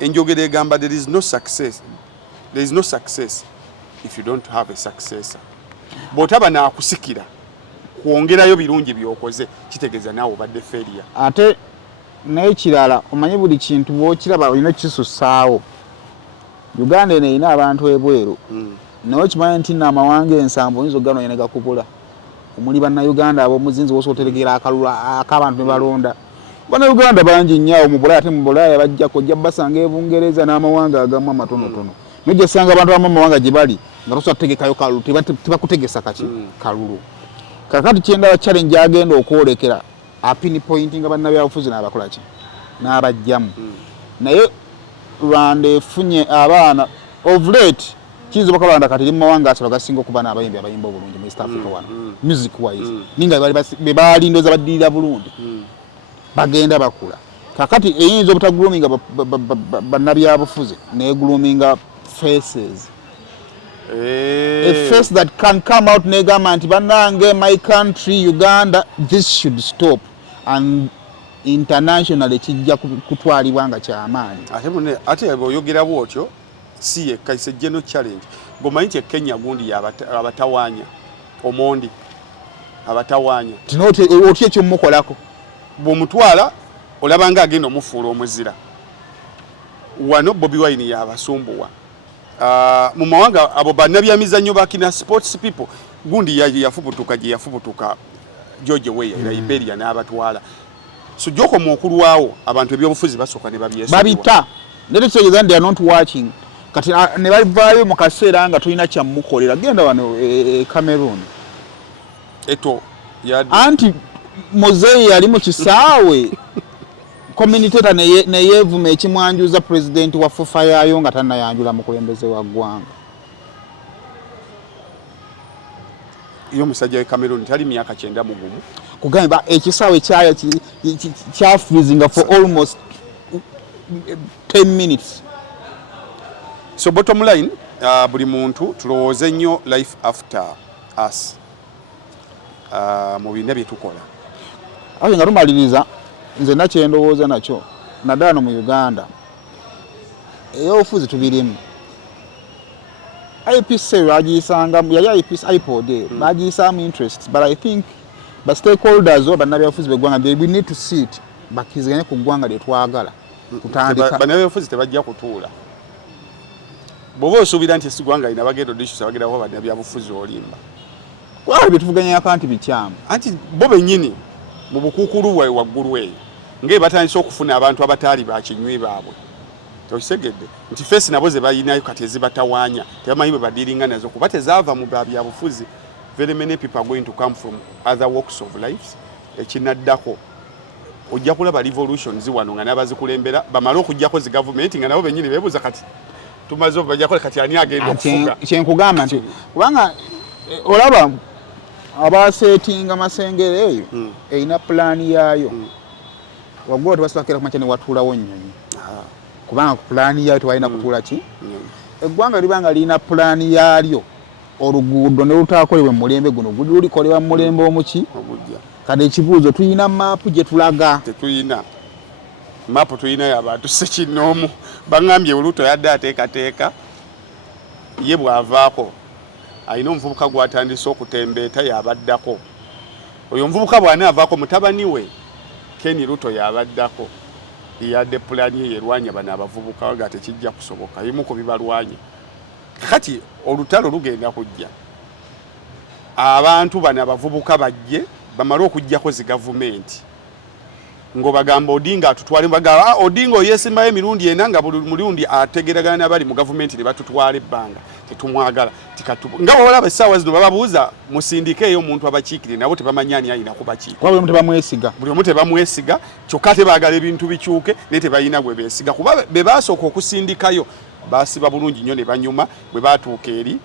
Enjogera egamba there is no success if you don't have a successor. Bw'otaba n'akusikira kwongerayo birungi byokoze kitegeeza naawe obadde failure. Ate n'ekirala omanyi buli kintu bw'okiraba olina kisussaawo. Uganda eno erina abantu ebweru naye okimanyi nti n'amawanga ensambo oyinza oganoonya ne gakubula omuli bannayuganda ab'omuzinzi wosooteregera akalulu ak'abantu ne balonda bannayuganda bangi nnyo mu Bulaaya ate mu Bulaaya bajjako ojja basanga e Bungereza n'amawanga agamu amatonotono nojja sanga abantu abamu amawanga gye bali nga tosobola kutegekayo kalulu tebakutegesa kaki kalulu kakati kyendaba challenge agenda okwolekera apini pointing bannabyabufuzi n'abakola ki n'abajjamu naye Rwanda efunye abaana of late kiyinza bakabanda kati mu mawanga asatu gasinga okuba n'abayimbi abayimba obulungi mu East Africa wano music wise ninga bali ndoza baddirira bulungi bagenda bakula kakati eyinza obutaguluminga bannabyabufuzi neguluminga faces a face that can come out negamba nti bannange my country Uganda this should stop and internationally kijja kutwalibwa nga kyamaanyi ate oyogera bwotyo si ye kaise general challenge gomanyi nti Kenya gundi abatawaanya omondi abatawaanya tinote otye kyo mukolako bw'omutwala olabanga agenda omufuula omuzira wano Bobi Wine yabasumbuwa mu mawanga abo bannabyamizannyo bakina sports people gundi yafubutuka gye yafubutuka George Weah Liberia n'abatwala so joko mukulwawo abantu ebyobufuzi basooka ne babita nete kyegeza ndi are not watching kati ne balivaayo mu kaseera nga tulina kyamukolera genda wano Cameroon eto anti Mozei yali mu kisaawe communitator ne yevuma ekimwanjuza president wa FUFA yaayo nga tannayanjula mukulembeze wa ggwanga iyo musajja we Cameroon tali myaka 9 mugumu kugamba ekisaawe kyaya kya freezing for almost 10 minutes. So bottom line buli muntu tulowooze nnyo life after us mu bina bye tukola awe nga tumaliriza nze nakyendowooza nakyo naddala no mu Uganda eyobufuzi tubirimu IPC bagiyisanga yali IPC iPod bagiyisaamu interest but I think but stakeholders oba bannabyabufuzi beggwanga they we need to sit bakiziganye ku ggwanga lye twagala kutandika bannabyabufuzi tebajja kutuula bw'oba osuubira nti esigwanga lina bagenda odissusa bageraho bannabyabufuzi olimba kwali bye tuvuganyako anti bikyamu anti bo bennyini mu bukuukulu bwe waggulu eyo ng'e batandise okufuna abantu abataali bakinywi baabwe tosegedde nti fesi nabo ze bayinayo kati ezibatawaanya tebamanyi bwe badiringa nazo kuba tezaava mu byabufuzi. Very many people are going to come from other walks of life. Ekinaddako ojja kulaba revolutions wano nga nabazikulembera bamala okujjako zi government nga nabo bennyini beebuuza kati tumaze obajjako kati ani agenda okufuga kyenkugamba nti kubanga olaba abasetinga Masengere eyo erina pulaani yaayo waggula tebasibakira kumakya ne watuulawo nnyonyi kubanga pulaani yaayo tebalina kutuula ki eggwanga libanga lirina pulaani yaalyo oluguudo ne lutaakolebwa mu mulembe guno lulikolebwa mu mulembe omuki kati ekibuuzo tuyina maapu gye tulaga tetuyina maapu tuyina y'abantu sekinnoomu baŋŋambye oluto yadde ateekateeka ye bw'avaako alina omuvubuka gw'atandise okutembeeta y'abaddako oyo omuvubuka bw'anaavaako mutabani we Ken Ruto y'abaddako yadde pulaani ye yerwanya bano abavubuka nga tekijja kusoboka yimu ku bibalwanya kati olutalo lugenda kujja abantu bano abavubuka bajje bamala okujjako zi gavumenti ngo bagamba Odinga atutwale bagamba Odinga oyesimbayo emirundi ena nga buli mulundi ategeragana n'abali mu gavumenti ne batutwala ebbanga tetumwagala nga olaba essaawa zino bababuuza musindike eyo omuntu abakiikire nabo tebamanyani alina kubakiika buli omu tebamwesiga kyokka tebaagala ebintu bikyuke naye tebalina gwe beesiga kuba be baasooka okusindikayo baasiba bulungi nnyo ne banyuma bwe baatuuka eri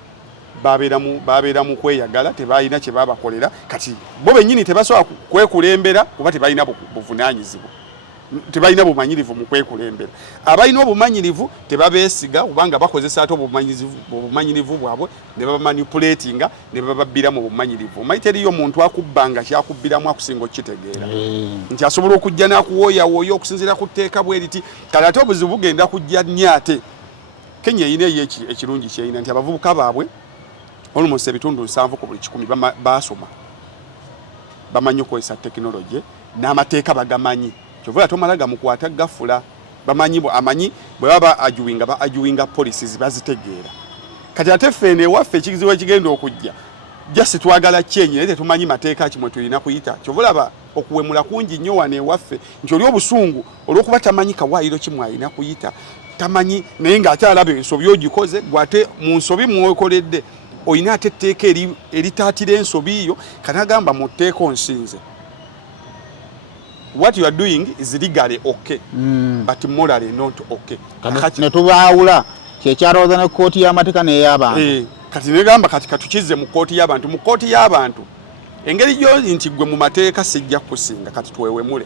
babeera mu kweyagala tebalina kye babakolera kati bo bennyini tebasobola kwekulembera kuba tebalina buvunaanyizibwa tebalina bumanyirivu mu kwekulembera abalina obumanyirivu tebabeesiga kubanga bakozesa ate obumanyirivu bwabwe ne babamanipulatinga ne bababbira mu bumanyirivu omanyi teriyo omuntu akubbanga kyakubbiramu akusinga okitegeera nti asobola okujja n'akuwooyawooya okusinziira ku tteeka bwe riti kale ate obuzibu bugenda kujja nnyo ate Kenya erina eyo ekirungi kyerina nti abavubuka baabwe almost ebitundu 7 ku buli 100 basoma bamanyi okukozesa tekinologi n'amateeka bagamanyi kyovula tomalaga mukwata gafula bamanyi amanyi bwe baba ajuwinga policies bazitegeera kati ate ffene waffe ekizibu ekigenda okujja jasi twagala kyenyi naye tetumanyi mateeka kimwe tulina kuyita kyovulaba okuwemula kungi nnyo wane ewaffe nti oli obusungu olw'okuba tamanyi kawaayiro kimwe alina kuyita tamanyi naye ng'ate alaba ensobi ogikoze gwate mu nsobi mwekoledde oyina ate etteeka eritaatira ensobi iyo kanagamba mu tteeka onsinze what you are doing is legally okay but morally not okay kati netubaawula kyekyalowooza ne kkooti y'amateeka n'ey'abantu kati negamba kati katukize mu kkooti y'abantu engeri gy'oli nti gwe mu mateeka sijja kusinga kati twewemule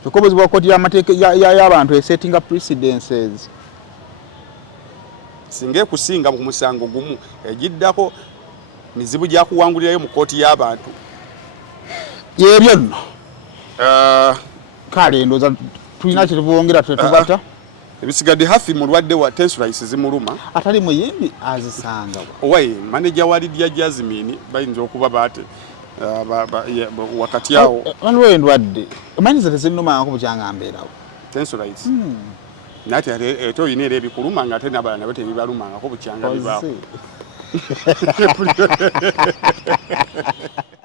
ekikobozi bwa kkooti y'amateeka y'abantu esettinga precedences singa ekusinga mu musango gumu egiddako mizibu gyakuwangulirayo mu kkooti y'abantu yebyo nno kale ndoza tulina kyetubongera tetubata ebisigadde hafi mulwadde wa tensurais zimuluma atali muyimbi azisanga owaye manager wa Lydia Jasmine bayinza okuba bate wakati yao waliwo endwadde manyiza tezinnuma bukyanga mbeerawo tensurais nate eto yine era ebikuluma nga ate n'abalala nabo tebibalumangako bukyanga bibaawo